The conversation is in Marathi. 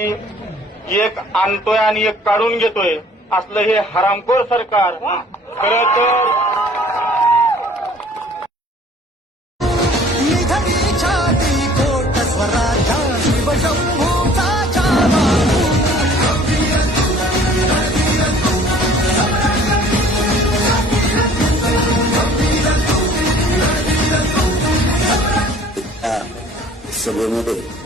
एक आणतोय आणि एक काढून घेतोय असलं हे हरामखोर सरकार खरं तर सभेमध्ये